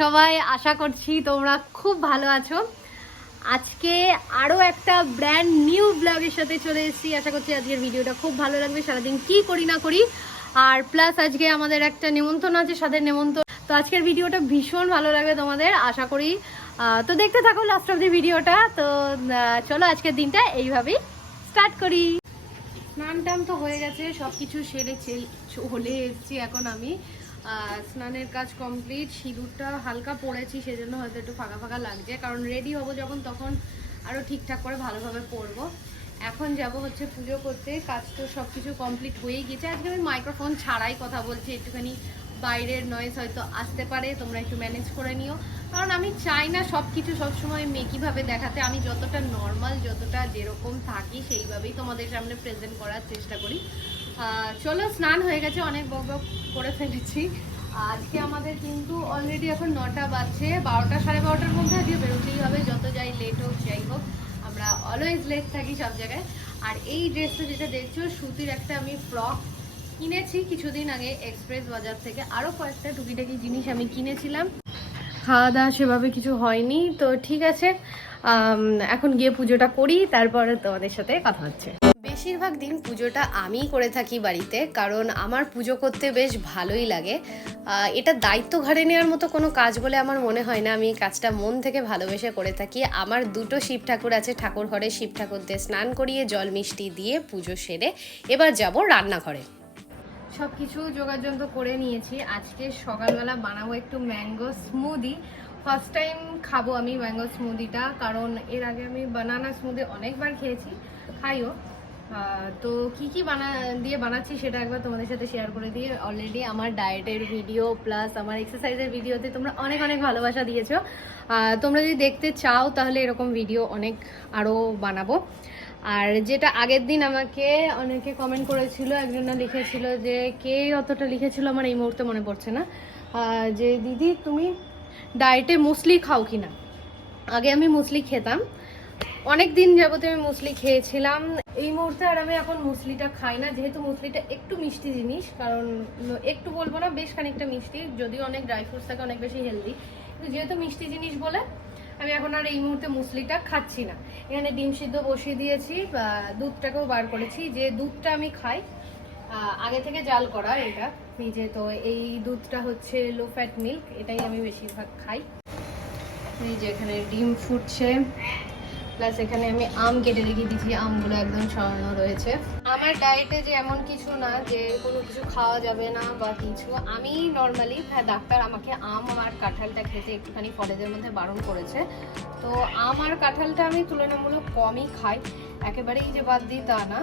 সবাই আশা করছি তোমরা খুব ভালো আছো। আজকে আরও একটা ব্র্যান্ড নিউ ব্লগের সাথে চলে এসেছি। আশা করছি আজকের ভিডিওটা খুব ভালো লাগবে, সারাদিন কি করি না করি। আর প্লাস আজকে আমাদের একটা নেমন্তন্ন আছে, সাদের নেমন্তন্ন। তো আজকের ভিডিওটা ভীষণ ভালো লাগবে তোমাদের, আশা করি। তো দেখতে থাকো লাস্ট অফ দি ভিডিওটা। তো চলো আজকের দিনটা এইভাবেই স্টার্ট করি। স্নান টান তো হয়ে গেছে সব কিছু সেরে চেল- এসেছি এখন আমি। স্নানের কাজ কমপ্লিট সিঁদুরটা হালকা পড়েছি, সেজন্য হয়তো একটু ফাঁকা ফাঁকা লাগছে। কারণ রেডি হব যখন, তখন আরও ঠিকঠাক করে ভালোভাবে পরবো। এখন যাব হচ্ছে পুজো করতে, কাজ তো সব কিছু কমপ্লিট হয়েই গেছে। আজকে আমি মাইক্রোফোন ছাড়াই কথা বলছি, একটুখানি বাইরের নয়েজ হয়তো আসতে পারে, তোমরা একটু ম্যানেজ করে নিও। কারণ আমি চাই না সব কিছু সবসময় মেকিভাবে দেখাতে। আমি যতটা নর্মাল যতটা যেরকম থাকি, সেইভাবেই তোমাদের সামনে প্রেজেন্ট করার চেষ্টা করি। চলো, স্নান হয়ে গেছে, অনেক বক বক করে ফেলেছি। আজকে আমাদের কিন্তু অলরেডি এখন নটা বাজছে, বারোটা, সাড়ে বারোটার মধ্যে আজকে বেরোতেই হবে, যত যাই লেট হোক, যাই হোক, আমরা অলওয়েজ লেট থাকি সব জায়গায়। আর এই ড্রেসটা যেটা দেখছ, সুতির একটা আমি ফ্রক কিনেছি কিছুদিন আগে এক্সপ্রেস বাজার থেকে। আরও কয়েকটা টুকিটাকি জিনিস আমি কিনেছিলাম। খাওয়া দাওয়া সেভাবে কিছু হয়নি, তো ঠিক আছে এখন গিয়ে পুজোটা করি, তারপরে তোমাদের সাথে কথা হচ্ছে। বেশিরভাগ দিন পুজোটা আমিই করে থাকি বাড়িতে, কারণ আমার পুজো করতে বেশ ভালোই লাগে। এটা দায়িত্ব ঘাড়ে নেওয়ার মতো কোনো কাজ বলে আমার মনে হয় না। আমি কাজটা মন থেকে ভালোবেসে করে থাকি। আমার দুটো শিব ঠাকুর আছে, ঠাকুর ঘরে শিব ঠাকুরদের স্নান করিয়ে জল মিষ্টি দিয়ে পুজো সেরে এবার যাব রান্নাঘরে। সব কিছু যোগাযন্ত করে নিয়েছি। আজকে সকালবেলা বানাবো একটু ম্যাঙ্গো স্মুদি। ফার্স্ট টাইম খাব আমি ম্যাঙ্গো স্মুদিটা, কারণ এর আগে আমি বানানা স্মুদি অনেকবার খেয়েছি। খাইও। তো কি কি বানা, দিয়ে বানাচ্ছি সেটা একবার তোমাদের সাথে শেয়ার করে দিয়ে অলরেডি আমার ডায়েটের ভিডিও প্লাস আমার এক্সারসাইজের ভিডিওতে তোমরা অনেক অনেক ভালোবাসা দিয়েছ। তোমরা যদি দেখতে চাও তাহলে এরকম ভিডিও অনেক আরও বানাবো। আর যেটা আগের দিন আমাকে অনেকে কমেন্ট করেছিল, একজনা লিখেছিল যে, কে অতটা লিখেছিল আমার এই মুহূর্তে মনে পড়ছে না? যে, দিদি, তুমি ডায়েটে মুসলি খাও কি না? আগে আমি মুসলি খেতাম অনেক দিন যাবতে আমি মুসলি খেয়েছিলাম। এই মুহূর্তে আর আমি এখন মুসলিটা খাই না, যেহেতু মুসলিটা একটু মিষ্টি জিনিস, কারণ একটু বলব না, বেশ খানিকটা মিষ্টি, যদিও অনেক ড্রাই ফ্রুটস থাকে, অনেক বেশি হেলদি কিন্তু যেহেতু মিষ্টি জিনিস বলে, আমি এখন আর এই মুহূর্তে মুসলিটা খাচ্ছি না। এখানে ডিম সিদ্ধ বসিয়ে দিয়েছি দুধটাকেও বার করেছি। যে দুধটা আমি খাই আগে থেকে জাল করা এটা, নিজে তো এই দুধটা হচ্ছে লো ফ্যাট মিল্ক এটাই আমি বেশিরভাগ খাই। এই যে এখানে ডিম ফুটছে। প্লাস এখানে আমি আম কেটে রেখে দিয়েছি, আমগুলো একদম সরানো রয়েছে। আমার ডায়েটে যে এমন কিছু না যে কোনো কিছু খাওয়া যাবে না বা কিছু, আমি নর্মালি হ্যাঁ ডাক্তার আমাকে আম আর কাঁঠালটা খেতে একটুখানি কলেজের মধ্যে বারণ করেছে। তো আম আর কাঁঠালটা আমি তুলনামূলক কমই খাই, একেবারেই যে বাদ দিই তা না।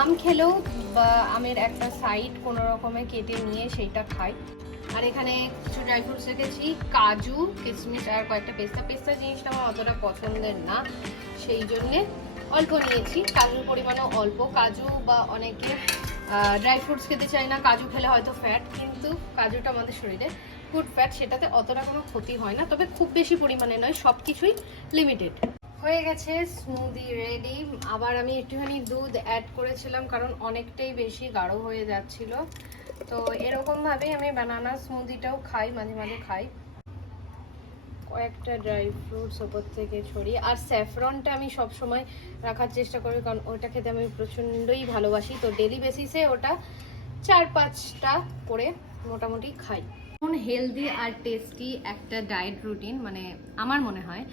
আম খেলেও বা আমের একটা সাইড কোনো রকমে কেটে নিয়ে সেইটা খাই। আর এখানে কিছু ড্রাই ফ্রুটস রেখেছি, কাজু কিশমিশ আর কয়েকটা পেস্তা। পেস্তা জিনিসটা আমার অতটা পছন্দের না, সেই জন্যে অল্প নিয়েছি। কাজুর পরিমাণও অল্প। কাজু বা অনেকে ড্রাই ফ্রুটস খেতে চায় না, কাজু খেলে হয়তো ফ্যাট কিন্তু কাজুটা আমাদের শরীরে গুড ফ্যাট সেটাতে অতটা কোনো ক্ষতি হয় না। তবে খুব বেশি পরিমাণে নয় সব কিছুই লিমিটেড হয়ে গেছে স্মুদি রেডি আবার আমি একটুখানি দুধ অ্যাড করেছিলাম কারণ অনেকটাই বেশি গাঢ় হয়ে যাচ্ছিল। তো এরকম ভাবেই আমি বানানা স্মুদিটাও খাই, মাঝে মাঝে খাই। কয়েকটা ড্রাই ফ্রুটস ওপর থেকে ছড়িয়ে। আর স্যাফরনটা আমি সব সময় রাখার চেষ্টা করি কারণ ওটা খেতে আমি প্রচণ্ডই ভালোবাসি। তো ডেলি বেসিসে ওটা চার পাঁচটা করে মোটামুটি খাই। হেলদি আর টেস্টি একটা ডায়েট রুটিন মানে আমার মনে হয়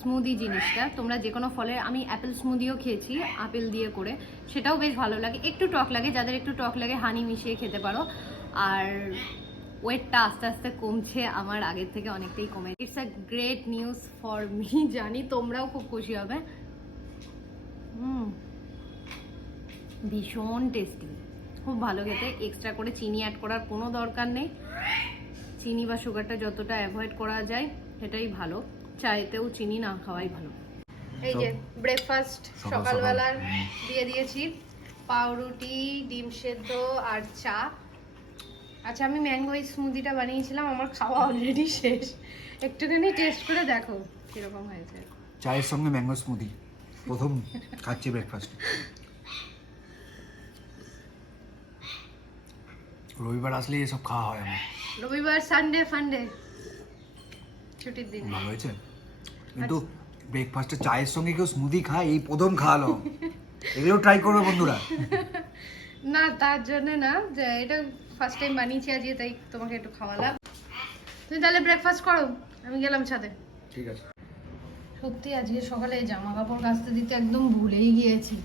স্মুদি জিনিসটা। তোমরা যে কোনো ফলের আমি অ্যাপেল স্মুদিও খেয়েছি, আপেল দিয়ে করে। সেটাও বেশ ভালো লাগে। একটু টক লাগে, যাদের একটু টক লাগে হানি মিশিয়ে খেতে পারো। আর ওয়েটটা আস্তে আস্তে কমছে, আমার আগের থেকে অনেকটাই কমে। It's a great news for me জানি তোমরাও খুব খুশি হবে। হুম, ভীষণ টেস্টি খুব ভালো খেতে। এক্সট্রা করে চিনি অ্যাড করার কোনো দরকার নেই। চিনি বা সুগারটা যতটা অ্যাভয়েড করা যায়, সেটাই ভালো। চায়েতেও চিনি না খাওয়াই ভালো। এই যে ব্রেকফাস্ট সকালবেলার দিয়ে দিয়েছি। পাউরুটি ডিম সেদ্ধ আর চা। আচ্ছা আমি ম্যাঙ্গো এই স্মুদিটা বানিয়েছিলাম আমার খাওয়া অলরেডি শেষ। একটুখানি টেস্ট করে দেখো কীরকম হয়েছে। চায়ের সঙ্গে ম্যাঙ্গো স্মুদি প্রথম খাচ্ছি ব্রেকফাস্ট রবিবার আসলে এসব খাওয়া হয় আমার রবিবার সানডে ফান্ডে ছুটির দিন। ভালো হয়েছে? কিন্তু ব্রেকফাস্টে চায়ের সঙ্গে কেউ স্মুদি খায় এই প্রথম খাওয়ালো। এগুলো ট্রাই করবে বন্ধুরা। না তার জন্য না যে এটা ফার্স্ট টাইম বানিয়েছি আজকে তাই তোমাকে একটু খাওয়ালাম। তুমি তাহলে ব্রেকফাস্ট করো আমি গেলাম ছাদে। ঠিক আছে। সত্যি আজকে সকালে জামা কাপড় কাচতে দিতে একদম ভুলেই গিয়েছি।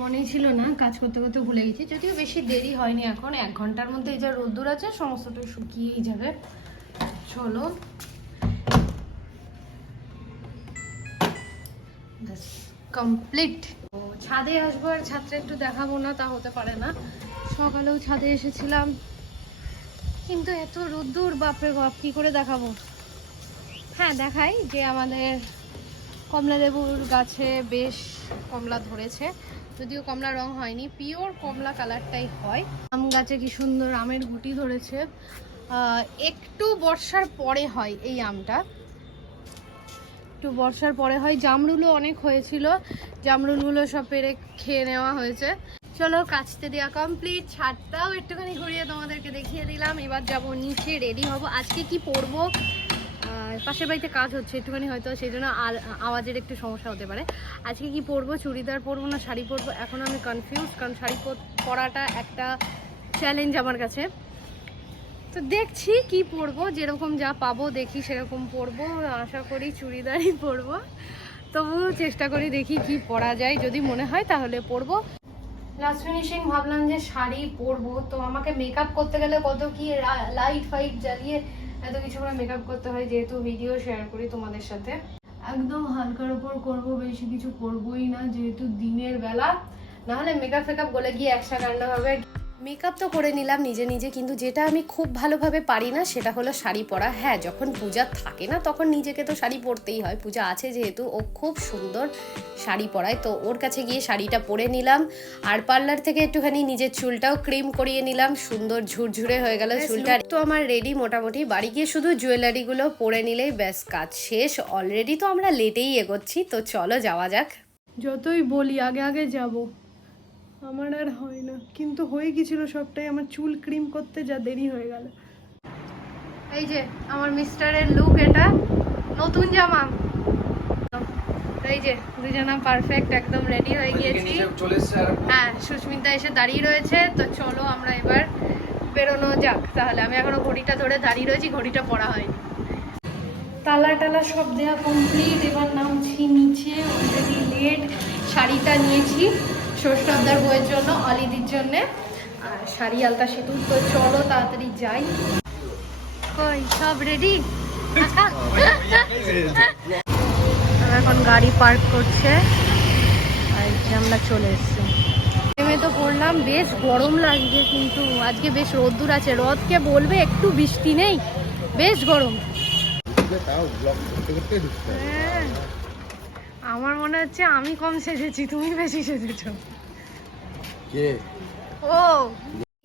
মনেই ছিল না কাজ করতে করতে ভুলে গেছি। যদিও বেশি দেরি হয়নি এখন এক ঘণ্টার মধ্যে এই যা রোদ্দুর আছে সমস্তটা শুকিয়েই যাবে। চলো কমপ্লিট ও ছাদে আসব আর ছাদটা একটু দেখাবো না, তা হতে পারে না। সকালেও ছাদে এসেছিলাম। কিন্তু এত রোদ্দুর, বাপরে বাপ, কি করে দেখাবো? হ্যাঁ দেখাই যে আমাদের কমলা লেবুর গাছে বেশ কমলা ধরেছে। যদিও কমলা রং হয়নি, পিওর কমলা কালারটাই হয়। আম গাছে কি সুন্দর আমের গুটি ধরেছে। একটু বর্ষার পরে হয় এই আমটা। একটু বর্ষার পরে হয়। জামরুলও অনেক হয়েছিল। জামরুলগুলো সব পেরে খেয়ে নেওয়া হয়েছে। চলো কাচতে দেওয়া কমপ্লিট ছাদটাও একটুখানি ঘুরিয়ে তোমাদেরকে দেখিয়ে দিলাম। এবার যাব নিচে রেডি হব। আজকে কি পরবো? পাশের বাড়িতে কাজ হচ্ছে একটুখানি হয়তো সেই জন্য আওয়াজের একটু সমস্যা হতে পারে। আজকে কি পরবো? চুড়িদার পরবো না শাড়ি পরবো? এখন আমি কনফিউজ কারণ শাড়ি পর- পরাটা একটা চ্যালেঞ্জ আমার কাছে। তো দেখছি কি পরবো, যেরকম যা পাবো দেখি সেরকম পরবো, আশা করি চুড়িদারই পরবো। তবু চেষ্টা করি দেখি কি পরা যায়, যদি মনে হয় তাহলে পরবো। লাস্ট ফিনিশিং ভাবলাম যে শাড়ি পরবো, তো আমাকে মেকআপ করতে গেলে কত কি লাইট ফাইট জ্বালিয়ে এত কিছু করে মেকআপ করতে হয়, যেহেতু ভিডিও শেয়ার করি তোমাদের সাথে। একদম হালকার ওপর করব, বেশি কিছু করবোই না, যেহেতু দিনের বেলা। না হলে মেকআপ ফেকআপ গলে গিয়ে একসা কাণ্ড হবে। মেকআপ তো করে নিলাম নিজে নিজে কিন্তু যেটা আমি খুব ভালোভাবে পারি না সেটা হলো শাড়ি পরা। হ্যাঁ যখন পূজা থাকে না তখন নিজেকে তো শাড়ি পরতেই হয়। পূজা আছে যেহেতু ও খুব সুন্দর শাড়ি পরায়। তো ওর কাছে গিয়ে শাড়িটা পরে নিলাম। আর পার্লার থেকে একটুখানি নিজের চুলটাও ক্রিম করিয়ে নিলাম। সুন্দর ঝুরঝুরে হয়ে গেল চুলটা। তো আমার রেডি মোটামুটি। বাড়ি গিয়ে শুধু জুয়েলারিগুলো পরে নিলেই ব্যাস কাজ শেষ। অলরেডি তো আমরা লেটেই এগোচ্ছি। তো চলো যাওয়া যাক। যতই বলি আগে আগে যাব। আমার আর হয় না। কিন্তু হয়ে গেছিল সবটাই। আমার চুল ক্রিম করতে যা দেরি হয়ে গেল। এই যে আমার মিস্টারের লুক এটা। নতুন জামা। এই যে দুজনা পারফেক্ট একদম রেডি হয়ে গিয়েছি। হ্যাঁ সুস্মিতা এসে দাঁড়িয়ে রয়েছে। তো চলো আমরা এবার বেরোনো যাক। তাহলে আমি এখনও ঘড়িটা ধরে দাঁড়িয়ে রয়েছি ঘড়িটা পড়া হয়নি। তালা টালা সব দেওয়া কমপ্লিট এবার নামছি নিচে অলরেডি লেট শাড়িটা নিয়েছি। ষষ্ঠবদার বইয়ের জন্য অলিদির জন্যে। আর শাড়ি আলতা সেতু তো চলো তাড়াতাড়ি যাই। কই সব রেডি এখন গাড়ি পার্ক করছে। আর আমরা চলে এসেছি। নেমে তো পড়লাম বেশ গরম লাগছে কিন্তু আজকে বেশ রোদ্দুর আছে। রোদকে বলবে একটু বৃষ্টি নেই বেশ গরম। হ্যাঁ। আমার মনে হচ্ছে আমি কম সেজেছি তুমি বেশি সেজেছো। কে? ও।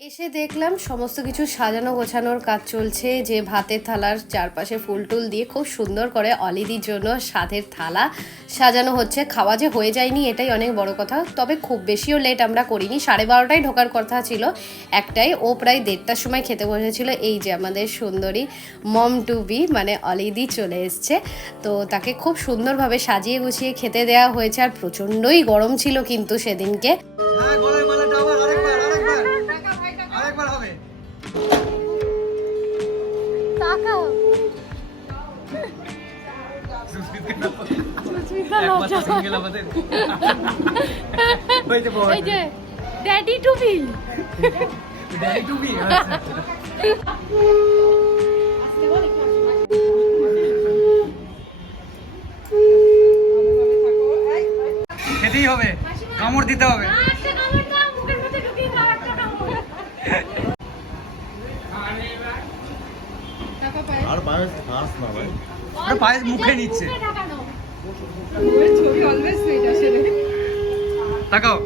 এসে দেখলাম সমস্ত কিছু সাজানো গোছানোর কাজ চলছে। যে ভাতের থালার চারপাশে ফুল টুল দিয়ে খুব সুন্দর করে অলিদির জন্য স্বাদের থালা সাজানো হচ্ছে। খাওয়া যে হয়ে যায়নি এটাই অনেক বড় কথা। তবে খুব বেশিও লেট আমরা করিনি। সাড়ে বারোটায় ঢোকার কথা ছিল। একটাই ও প্রায় দেড়টার সময় খেতে বসেছিল। এই যে আমাদের সুন্দরী মম টু বি মানে অলিদি চলে এসছে। তো তাকে খুব সুন্দরভাবে সাজিয়ে গুছিয়ে খেতে দেওয়া হয়েছে। আর প্রচণ্ডই গরম ছিল কিন্তু সেদিনকে। হ্যাঁ daddy to be daddy to be খেতেই হবে কামড় দিতে হবে। আর পায়েস খাস না ভাই। ওটা পায়েস মুখে নিচ্ছে। ছবি অলওয়েজ সুইট আসে রে তাকাও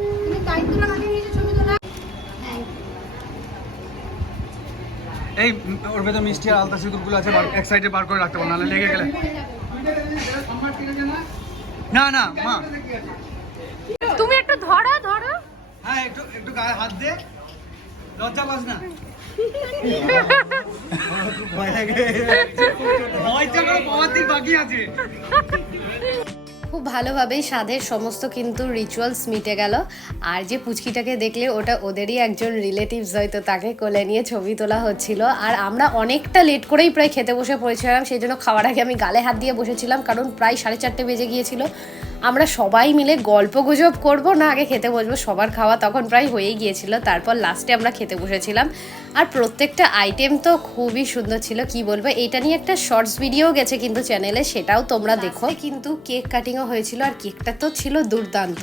এই ওর ভেতর মিষ্টি আর আলতা সিঁদুরগুলো আছে এক সাইডে বার করে রাখতে পারো নাহলে লেগে গেলে। না না মা। তুমি একটু ধরো ধরো। হ্যাঁ একটু একটু গায়ে হাত দে। লজ্জা পাস না। খুব ভালোভাবেই স্বাদের সমস্ত কিন্তু রিচুয়ালস মিটে গেল। আর যে পুচকিটাকে দেখলে ওটা ওদেরই একজন রিলেটিভস হয়তো তাকে কোলে নিয়ে ছবি তোলা হচ্ছিল। আর আমরা অনেকটা লেট করেই প্রায় খেতে বসে পড়েছিলাম, সেই জন্য খাওয়ার আগে আমি গালে হাত দিয়ে বসেছিলাম, কারণ প্রায় সাড়ে চারটে বেজে গিয়েছিল। আমরা সবাই মিলে গল্প গুজব করব না আগে খেতে বসবো। সবার খাওয়া তখন প্রায় হয়েই গিয়েছিল। তারপর লাস্টে আমরা খেতে বসেছিলাম। আর প্রত্যেকটা আইটেম তো খুবই সুন্দর ছিল কি বলব? এটা নিয়ে একটা শর্টস ভিডিও গেছে কিন্তু চ্যানেলে সেটাও তোমরা দেখো। কিন্তু কেক কাটিংও হয়েছিল আর কেকটা তো ছিল দুর্দান্ত।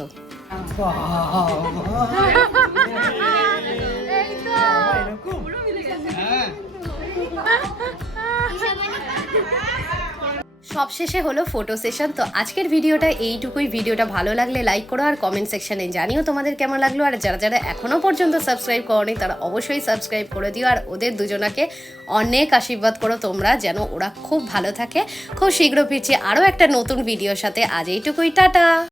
সবশেষে হলো ফটো সেশন তো আজকের ভিডিওটা, এইটুকুই। ভিডিওটা ভালো লাগলে লাইক করো আর কমেন্ট সেকশনে জানিও তোমাদের কেমন লাগল। আর যারা যারা এখনও পর্যন্ত সাবস্ক্রাইব করোনি, তারা অবশ্যই সাবস্ক্রাইব করে দিও। আর ওদের দুজনাকে অনেক আশীর্বাদ করো তোমরা, যেন ওরা খুব ভালো থাকে। খুব শীঘ্র ফিরছি আরও একটা নতুন ভিডিওর সাথে। আজ এইটুকুই। টাটা!